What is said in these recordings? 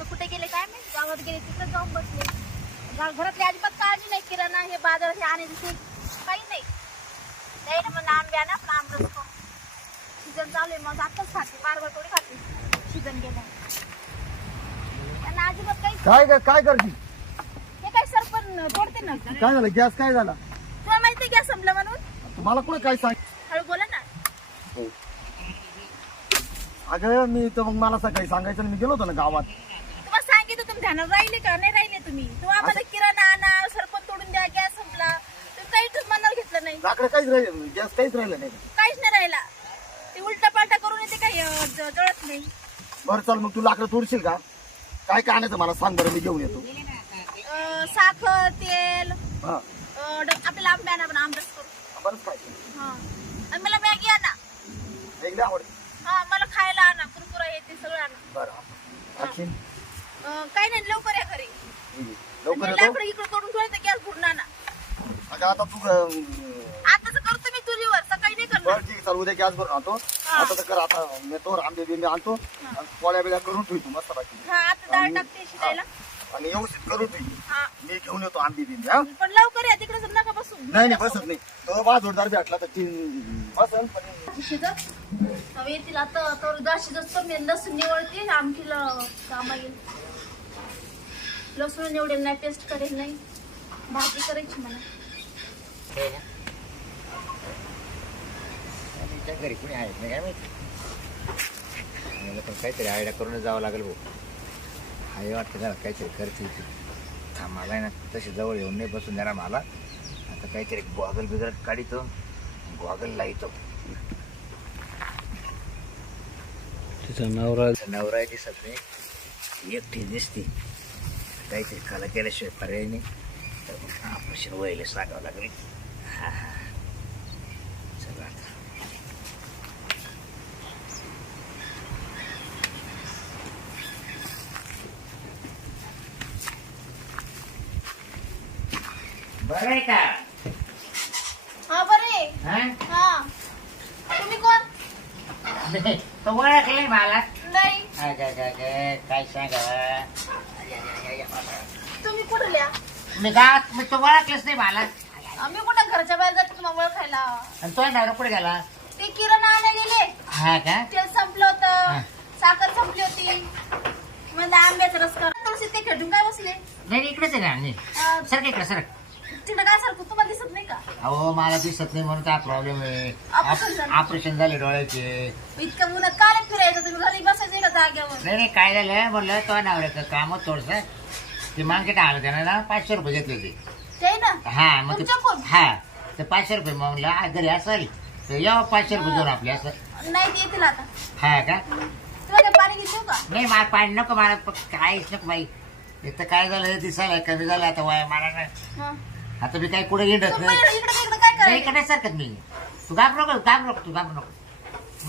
तर कुठे गेले काय माहिती? गावात गेले तिकडे जाऊन बसले. गा- घरातली अजिबात काळजी नाही किराणा हे बाजारात हे आणायचं काही नाही. नाही ना मग आंबे आणा पण आंबरस खाऊ. सीझन चालू आहे मग आताच खाते. बार बार थोडी खाते. सीझन गेला. त्यांना अजिबात काही काय ग- काय करते? हे काय सरपण तोडते ना? काय झालं? गॅस काय झाला? तुला माहिती गॅस संपला म्हणून? मला कुठे काय सांग हळू बोला ना. अगं मी तर मग मला सकाळी सांगायचं आणि मी गेलो होतो ना गावात. तुम्हाला तुम्ही ध्यानात राहिले का? नाही राहिले तुम्ही. तुम्ही आम्हाला किराणा आणा सरपण तोडून द्या गॅस संपला. तुम्ही काहीच मनावर घेतलं नाही. लाकडं काहीच राहिलं गॅस काहीच राहिलं नाही. काहीच नाही राहिला. ते उलटा पालटा करून येते काही जळत नाही. बरं चल मग तू लाकडं तोडशील का? काय काय आणायचं मला सांग बरं मी घेऊन येतो. अं, साखर तेल हा. अं, ड- आपल्याला आंबे आणा पण आंबरस करू. बरंच काय हा. आणि मला मॅगी आणा. वेगळी आवडते. हा मला खायला आणा. कुरकुरा हे ते सगळं आणा. बरं आणखीन? काही नाही लवकर या घरी. लवकर येतो? लाकडं इकडं तोडून ठेवायचं गॅस भरून आणा अगं आता तू अं, आताच करतो मी चुलीवर सकाळी नाही करणार. बरं ठीक आहे चल उद्या गॅस भरून आणतो. आता तर कर आता मी तो आंबे बिंबे आणतो. आणि पोळ्या बिळ्या करून ठेवतो मस्त बाकी हा आता डाळ टाकते शिजायला. आणि व्यवस्थित करून हा. मी घेऊन येतो आंबे बिंबे हा. पण लवकर या तिकडे नका बसू. नाही नाही बसत नाही. तो बा जोरदार भेटला तर तीन पण शिजत. तवे येतील आता तर डाळ शिजत तर मी लसूण निवडते आमटीला कामा येईल. लसूण निवडेल नाही टेस्ट करेल नाही. भाजी करायची मला. त्या घरी कुणी आहेत नाही काय माहिती? मला पण काहीतरी आयडिया करूनच जावं लागेल भाऊ. आई वाटतं जरा काहीतरी करते ती. थांब मला आहे ना तशी जवळ येऊन नाही बसून देणार मला. आता काहीतरी गॉगल बिगल काढितो गॉगल लाईतो. तिचा नवरा नवरा दिसत नाही एकटी दिसते. काहीतरी कला केल्याशिवाय पर्याय नाही तर मग ऑपरेशन व्हायला सांगावं लागेल हा हा चला आता बरं आहे का हा बरे हा हा तुम्ही कोण तो ओळखलंय मला नाही अगं, काय सांगा तुम्ही कुठे लिहा? मी गावात मी तो ओळखलंच नाही मला. आम्ही कुठं घरच्या बाहेर जातो तुम्हाला ओळखायला? आणि तो नवरा कुठे गेला? ते किराणा आणायला गेले. हा का? तेल संपलं. होतं. साखर संपली होती. म्हणजे आंब्याचा रस कर. तुळशी ते खेटून काय बसले? नाही इकडेच आहे ना नाही. अं, सर इकडे सर तिकडे काय सारखं तुम्हाला दिसत नाही का? अहो मला दिसत नाही म्हणून काय प्रॉब्लेम आहे? Operation. ऑपरेशन झाले डोळ्याचे. इतकं उन्हात काय फिरायचं? तुम्ही घरी बसायचं का जाग्यावर नाही नाही काय झालं? म्हणलं तो नवऱ्याचं काम थोडस. ते मार्केट आलं त्यानं ना पाचशे रुपये घेतले होते. ते ना? हा मग ते-? हा, हा ते पाचशे रुपये मग म्हणलं आ, घरी असेल. तर यावं पाचशे रुपये देऊन आपले असं. नाही ते येतील आता. हा का? तुला ते पाणी का? नाही मला पाणी नको मला प- काहीच नको बाई. तर काय झालं? दिसायला कमी झालं आता वय मला नाही. हा. आता मी काही कुठे हिंडत तुम्ही नाही. इकडे इकडे काय नाही करायचं? इकडे सारखत मी. तू घाबरू नको घाबरू नको तू घाबरू नको.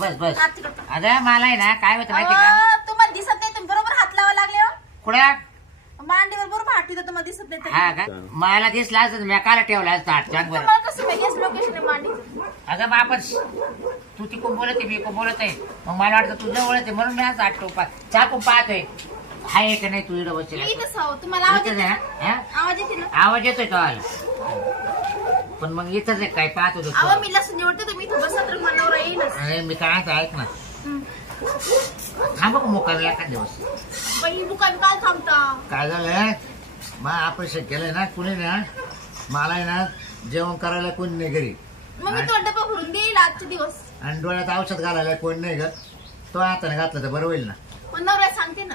बस बस. हात तिकडं. अगं मला आहे ना काय होतं माहिती का? अहो, तुम्हाला दिसत नाही तुम्ही बरोबर हात लावा लागले हो. कुठं? मांडीवर बरोबर हात तिथं तुम्हाला दिसत नाही तर. हा का? मला दिसला असत मी काला ठेवला असता आठ चांग बरं तुम्हाला कसं माहिती लोकेशन आहे मांडीचं. अगं बापच तू तिकून बोलत आहे मी इकडून बोलत आहे. मग मला वाटतं तू जवळ आहे म्हणून मी आज आठ टोपा चाकून पाहतोय. आहे का नाही तू इकडं बसेल मी इथंच आहो तुम्हाला आवाज इथंच आहे ना? हा? आवाज येते ना? आवाज येतोय तो आला पण मग इथंच आहे काय पाहत होतो तू. मी लसूण निवडते तुम्ही इथं बसा तर मनावर येईलच अरे मी काय म्हणतो, ऐक ना. थांब का मोकार एखाद दिवस. पण ही बुका काय थांबता? काय झालं मग ऑपरेशन केलंय ना कुणी ना मला आहे ना जेवण करायला कोणी नाही घरी. मग मी तो डबा भरून देईल आजचे दिवस. आणि डोळ्यात औषध घालायला कोणी नाही ग. तो हाताने घातलं तर बरं होईल ना. पण नवऱ्या सांगते ना.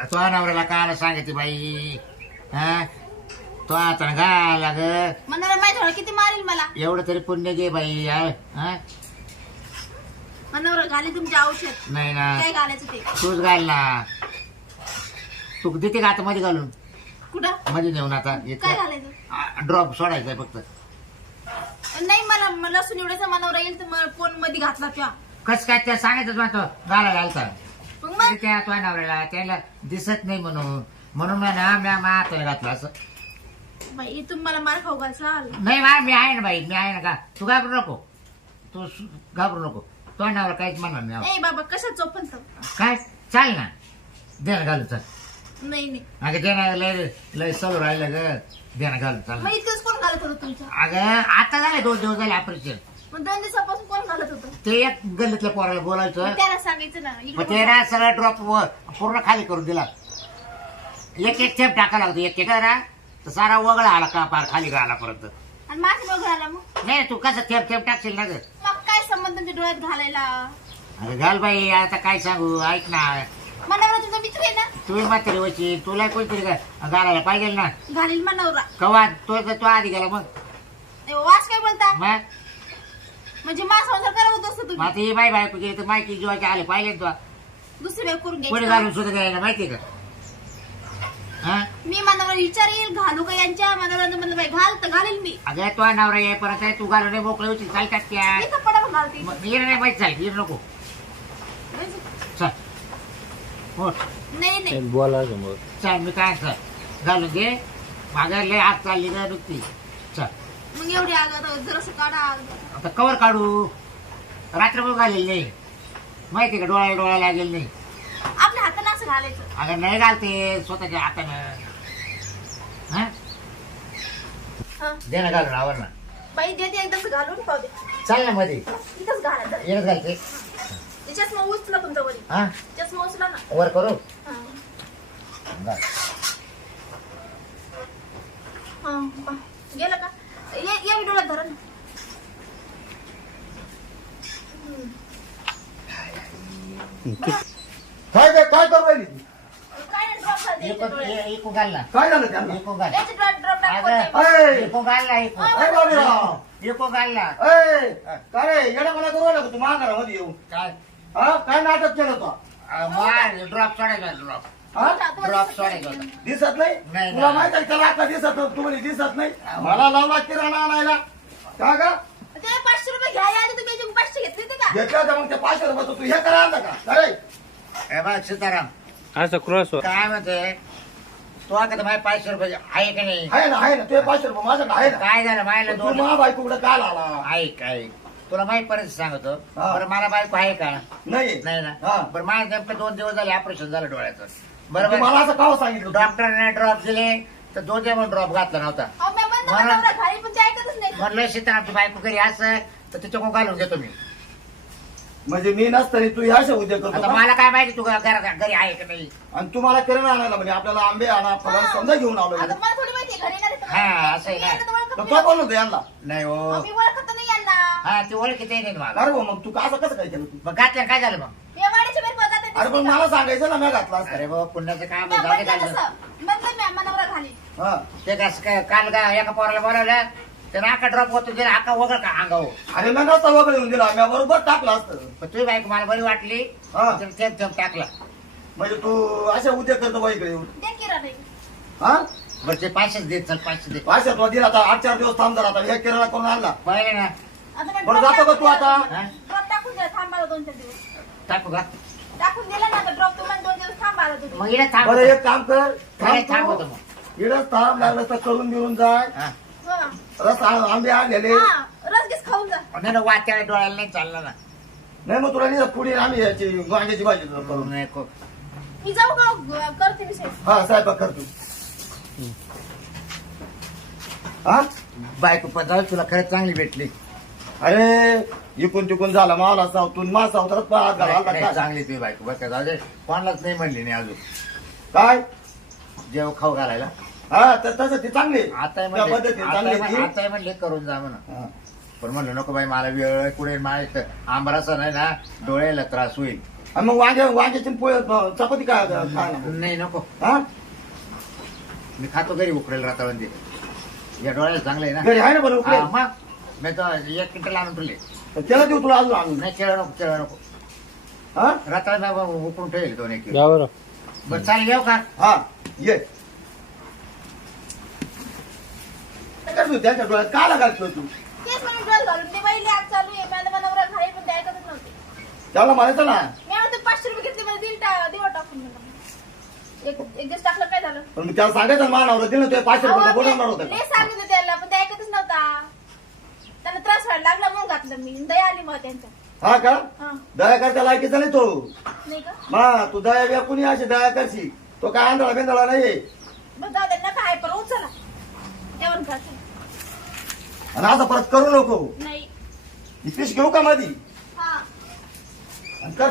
तो नवऱ्याला कायला सांगते बाई हा? तो हाताने घाला ग. नवरा माझ्या डोळ्यात किती मारेल मला? एवढं तरी पुण्य घे बाई हा? नवरा घाले तुमचे औषध. नाही ना. काय घालायचं ते? तूच घाल ना. तू देते का आता मध्ये घालून? कुठं? मध्ये नेऊन आता काय घालायचं? ड्रॉप सोडायचा फक्त. नाही मला मला लसूण निवडायचा मनावर येईल तर मग फोनमध्ये घातला किंवा कस काय त्या सांगायचं म्हणतो घाला घालता मग? मग त्या तो नवऱ्याला त्याला दिसत नाही म्हणून. म्हणून मी ना मी मा हाताने घातलं असं. बाई तुम्ही मला मार खाऊ घालसाल नाही मा मी आहे ना बाई मी आहे ना का? तू घाबरू नको. तू सु- घाबरू नको. तो नवरा काहीच म्हणणार नाही ए बाबा कशा चोपन तर काय? चाल ना. दे ना घालू चल. नाही नाही. अगं ते ना लय लय सव राहिलं ग. देणं घालून चाललं मग इतकंच कोण घालत होतं तुमचं अगं आता झाले दोन दिवस झाले ऑपरेशन मग दोन दिवसापासून कोण घालत होतं? ते एक गल्लीतल्या पोराला बोलायचं. मग त्याला सांगायचं ना मग इकडे ते ना सगळं ड्रॉप पूर्ण खाली करून दिला. एक एक थेंब टाका लागतो एक एक ना तर सारा वगळा आला का पार खाली आला परत. आणि बघ मग. नाही तू कसं थेंब थेंब टाकशील ना ग? मग काय संबंध तुमच्या डोळ्यात घालायला? अरे घाल बाई आता काय सांगू ऐक ना. तुमचा मित्र आहे ना? तुम्ही म्हातारी वची तुला कोणतरी गा- घालायला पाहिजे ना? घालील मनावरा. कवा? तो तो आधी गेला मग. वास काय बोलता? मग? म्हणजे मा संसार करत असतो मग तुम्ही आता ही बाई बायको गेली तर माहिती जीवाचे आले पाहिले ना दुसरी बाई करून घ्यायची घालून सुद्धा द्यायला माहितीये का? हा? मी मनावर विचार येईल घालू का यांच्या मनावर? म्हणलं बाई घाल तर घालील मी. अगं तो नवरा ये परत आहे, तू घालून नाही मोकळी होती चालतात त्या. मी कपडा घालते. मग नाही माहिती चाल येणं नको. चल. हो नाही नाही. बोला समोर. चल मी काय चल घालून घे. मागे लय आग चालली ना नुकती चल. मग एवढी आग जरासं काढा आग. आता कवर काढू. रात्रभर घालेल नाही. माहिती का डोळ्या डोळ्या लागेल नाही. आपल्या हाताने असं घालायचं. अगं नाही घालते. स्वतःच्या हातानं. हा? हा. दे ना घालून आवर ना. बाई देते एकदाच घालून पाहू दे. चाल ना मध्ये इथंच घालायचं येणं घालते. चष्मा उचला तुमचा वरी. हा? चष्मा उचला ना. वर करू? हा. हा, पहा. गेलं का? ये ये डोळ्यात धरा ना. काय काय काय करू राहिली ती? काय झालं त्यांना? घाल. अय! अय बाबूराव अय रे मला करू राहिला का तू? महागारामध्ये येऊन. काय? हा? काय नाटक केलं तो? ड्रॉप सोडायचा ड्रॉप हा? ड्रॉप सोडायचा. होता दिसत नाही? नाही, तुला नाही. माहीत आहे त्याला आता दिसत होतं, तुम्हाला दिसत नाही. मला लावला किराणा आणायला. का ग? ते पाचशे रुपये घ्यायला आले तुम्ही याचे पाचशे घेतले होते का? घेतलं होतं मग ते पाचशे रुपये तू हे करा आणलं का? अरे! हे बघ सीताराम. असं क्रॉस काय म्हणते? तो आता तर माझे पाचशे रुपये. आहे का नाही? आहे ना आहे ना. ते पाचशे रुपये माझ्याकडे आहे ना. काय झालं? मायला तू दोन मा बायकोकडे काल आला ऐक ऐक. तुला माहीत पर्यंत सांगतो. हा. बरं मला बायको आहे का? नाही. नाही हा. ना बरं माझ्या नेमकं दोन दिवस झाले ऑपरेशन झालं डोळ्याचं. बरोबर मला असं काव सांगितलं तू? डॉक्टरने ड्रॉप दिले तर दोन दिवस ड्रॉप घातला नव्हता. अहो, मी म्हणलं मला- नवरा घाली पण ते ऐकतच नाही म्हणलं सीता आमची बायको घरी असं तर तिच्याकडून घालून घेतो मी म्हणजे मी नसतरी तू ह्या अशा उद्योग करतो आता का? मला काय माहिती तू घरा घरी आहे का नाही आणि तुम्हाला किराणा आणायला म्हणजे आपल्याला आंबे आणा फळ समजा घेऊन आलो आता मला थोडी माहिती आहे, घरी येणार आहे तर हा, असं आहे. यांना तर ओळखत तर नाही. तो बोललो होतो यांना नाही हो अहो, मी ओळखत नाही यांना हा ती ओळखीत नाही मला अरे मग तू असं कसं काय केलं तू मग घातलं काय झालं मग मी वाडीच्या बाहेर पळतात ते अरे पण मला सांगायचं ना मी घातला असता. अरे बाबा पुण्याचं काम का? आहे, जाऊ दे झालं. म्हणलं मी आम्हा नवरा घाली हा ते कसं काय काल का एका पोराला बोलावलं तर आका ड्रॉप होतो आका वगळ का अंगावर? अरे मी नसता वगैरे येऊन दिला बरोबर टाकला असतं. पण तुझी बायको मला बरी वाटली हा. तर थेंब टाकला. म्हणजे तू अशा उद्योग करतो बाईकडे येऊन दे किराणा नाही हा? बरं ते पाचशेच देत चल पाचशे दे पाचशे तो दिला आता आठ चार दिवस थांब जरा आता हे किराणा करून आणला? पाहिले ना. आता मी बरं, drop जातो का टाकून तू आता? दिला. हा? drop टाकून दिला थांबायला दोन चार दिवस. टाकू का? टाकून दिला ना आता ड्रॉप तुम्हाला दोन दिवस थांबायला तुम्ही मग इकडे थांब बरं एक काम कर थांब तू. मग. इकडंच थांब लागलं तर करून घेऊन जाय. हा. हा. रस आ- आंबे आणलेले. हा, रसगीस खाऊन जा. नाही ना डोळ्याला नाही चाललं ना. नाही मग तुला नाही पुढे आम्ही याची वांग्याची भाजी करून करून. नाही को- मी जाऊ का? ग- करते मी. हा साहेब कर तू हा? बायको पण तुला खरंच चांगली भेटली. अरे इकून तिकून झाला मावला सावतून. मा सावतारात पण हात घाला नाही, काय? चांगली तुझी बायको. बरं का जाऊ दे. कोणालाच नाही म्हणली नाही अजून. काय? जेव्हा खाऊ घालायला. हा तर तसं ती चांगली आता त्या म्हणले पद्धतीने चांगली आता ती. आता म्हणले करून जा म्हणा हा. पण म्हणलं नको बाई मला वेळ पुढे मला आंबराचा नाही ना डोळ्याला त्रास होईल. आणि मग वांगे वांग्याची पोळ चपाती काय खायला नाही नको. हा? मी खातो घरी उकडेल रात्रवंदी या डोळ्याला चांगलं आहे ना? घरी आहे ना बरं उकडे हा, मग. मी तो एक क्विंटल आणून तुले तर त्याला देऊ तुला अजून आणून. नाही केळ नको केळ नको. हा? रात्र उकळून ठेवेल दोन एक किलो. बरं. बरं चालेल येऊ का? हा ये. काय करतो त्यांच्या डोळ्यात? घालतो तू? तेच म्हणून ड्रॉप घालून ते बाई आज चालू आहे. मला मला नवरा घाली पण ते ऐकतच नव्हते. त्याला म्हणायचं ना. मी म्हणते पाचशे रुपये घेतले मला दिल देवा टाकून मला एक एक दिवस टाकलं काय झालं? पण मग त्याला सांगायचं मानावर दिलं ते पाचशे रुपये अहो, बोलवणार मी- होतं. लय का? सांगितलं त्याला पण ते ऐकतच नव्हता. त्याला त्रास व्हायला लागला म्हणून घातलं मी. दया आली मग त्यांच्या हा का? दया करता लायकीचा नाही तो. नाही का? मा तू दया बिया कुणी अशी दया करशी तो काय आंधळा बिंदळा नाहीये. मग जाऊ दे नका आहे पण उचला जेवण खाते आणि असं परत करू नको. नाही. ही घेऊ का मधी? हा. आणि कर.